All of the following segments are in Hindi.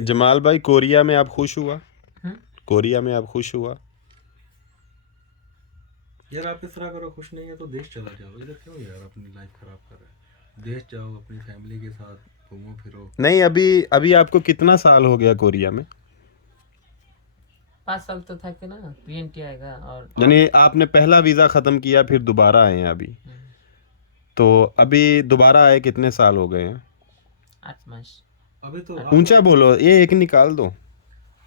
जमाल भाई, कोरिया में आप खुश हुआ? कोरिया में आप खुश हुआ? यार आप इस तरह करो, खुश नहीं है तो देश चला जाओ, इधर क्यों यार अपनी लाइफ खराब कर रहे हैं। देश जाओ, अपनी फैमिली के साथ घूमो फिरो। नहीं, अभी अभी आपको कितना साल हो गया कोरिया में? 5 साल तो था कि ना, PNT आएगा। और यानी आपने पहला वीजा खत्म किया फिर दोबारा आए हैं अभी, तो अभी दोबारा आए कितने साल हो गए हैं? 8 मास। अभी तो ऊंचा बोलो, ये एक निकाल दो।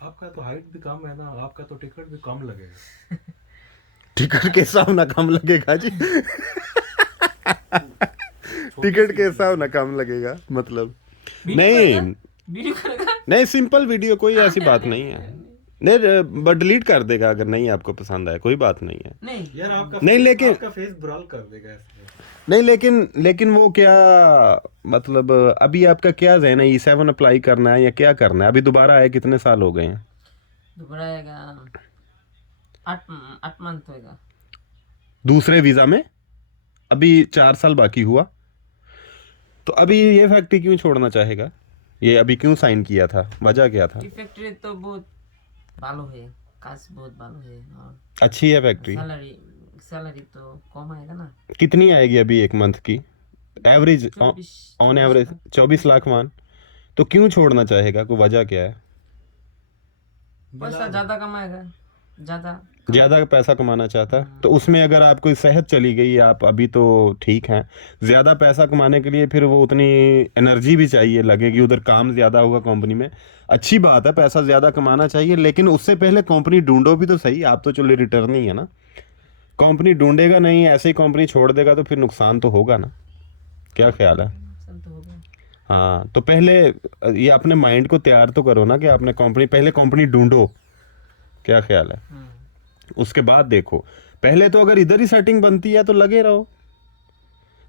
आपका तो हाइट भी कम है ना, आपका तो टिकट भी कम लगेगा। टिकट के हिसाब ना कम लगेगा जी। टिकट के हिसाब ना कम लगेगा मतलब? नहीं वीडियो करेगा। नहीं, सिंपल वीडियो, कोई ऐसी बात नहीं है। नहीं, बट डिलीट कर देगा अगर नहीं आपको पसंद आए, कोई बात नहीं है। नहीं यार आपका नहीं, लेकिन आपका फेस ब्राल कर देगा ऐसे। नहीं, लेकिन वो क्या मतलब, अभी आपका क्या ज़हन है? E7 अप्लाई करना है या क्या करना है? अभी दोबारा आए कितने साल हो गए हैं? दोबारा आएगा 8 मंथ होएगा दूसरे वीज़ा में अभी 4 साल बाकी हुआ, तो अभी ये फैक्ट्री क्यों छोड़ना चाहेगा? ये अभी क्यों साइन किया था? वजह क्या था? ये फैक्ट्री तो बहुत भालो है, काज बहुत भालो है। और अच्छी है फैक्ट्री। सैलरी तो कम आएगा ना। कितनी आएगी अभी एक मंथ की एवरेज? 24 ऑन एवरेज 24 लाख मान। तो क्यों छोड़ना चाहेगा? कोई वजह क्या है? पैसा ज्यादा कमाएगा, ज़्यादा पैसा कमाना चाहता है, तो उसमें अगर आपको सेहत चली गई, आप अभी तो ठीक हैं, ज़्यादा पैसा कमाने के लिए फिर वो उतनी एनर्जी भी चाहिए लगेगी, उधर काम ज़्यादा होगा कंपनी में। अच्छी बात है, पैसा ज़्यादा कमाना चाहिए, लेकिन उससे पहले कंपनी ढूंढो भी तो सही। आप तो चलो रिटर्न ही है ना, कंपनी ढूंढेगा नहीं, ऐसे ही कंपनी छोड़ देगा तो फिर नुकसान तो होगा ना। क्या ख्याल है? तो होगा। हाँ, तो पहले ये अपने माइंड को तैयार तो करो ना कि आपने पहले कंपनी ढूंढो। क्या ख्याल है? उसके बाद देखो। पहले तो अगर इधर ही सेटिंग बनती है तो लगे रहो,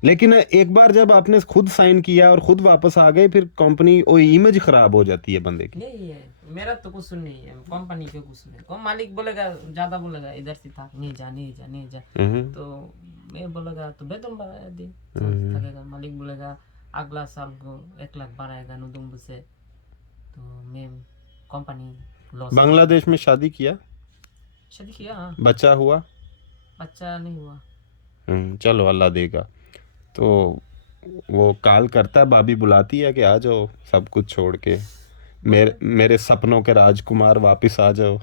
लेकिन एक बार जब आपने खुद साइन किया और खुद वापस आ गए, फिर कंपनी वो इमेज खराब हो जाती है बंदे की। नहीं है, मेरा तो कुछ नहीं है, कंपनी के कुछ नहीं। कौन मालिक बोलेगा, ज्यादा बोलेगा इधर से था, नहीं जा नहीं जा नहीं जा, तो मैं बोलेगा तो बेतन बढ़ा दे तो थकेगा। मालिक बोलेगा अगला साल को 1 लाख बढ़ाएगा नुदुम्बू से, तो मैं कंपनी लॉस। बांग्लादेश में शादी किया? शादी किया, हाँ। बच्चा हुआ? बच्चा नहीं हुआ। चलो अल्लाह देगा। तो वो कॉल करता है, भाभी बुलाती है कि आ जाओ सब कुछ छोड़ के, मेरे सपनों के राजकुमार वापस आ जाओ।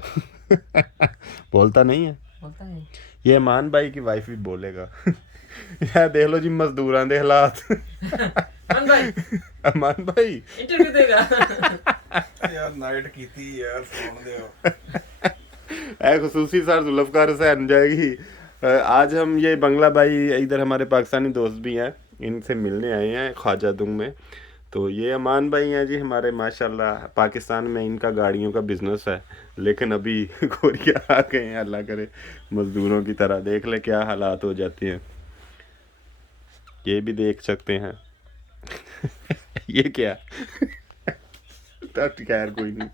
बोलता नहीं है? बोलता है। ये अमान भाई की वाइफ भी बोलेगा। यार देख लो जी मजदूरां दे हालात। अमन भाई, अमान भाई इंटरव्यू देगा। यार नाइट की थी यार, फोन दे खुसूसी सर जुल्फकार हुसैन जाएगी। आज हम ये बंगला भाई, इधर हमारे पाकिस्तानी दोस्त भी हैं, इनसे मिलने आए हैं ख्वाजा दुंग में। तो ये अमान भाई हैं जी हमारे, माशाल्लाह पाकिस्तान में इनका गाड़ियों का बिजनेस है, लेकिन अभी कोरिया आ गए हैं। अल्लाह करे मजदूरों की तरह, देख ले क्या हालात हो जाते हैं। ये भी देख सकते हैं। ये क्या? खैर कोई नहीं।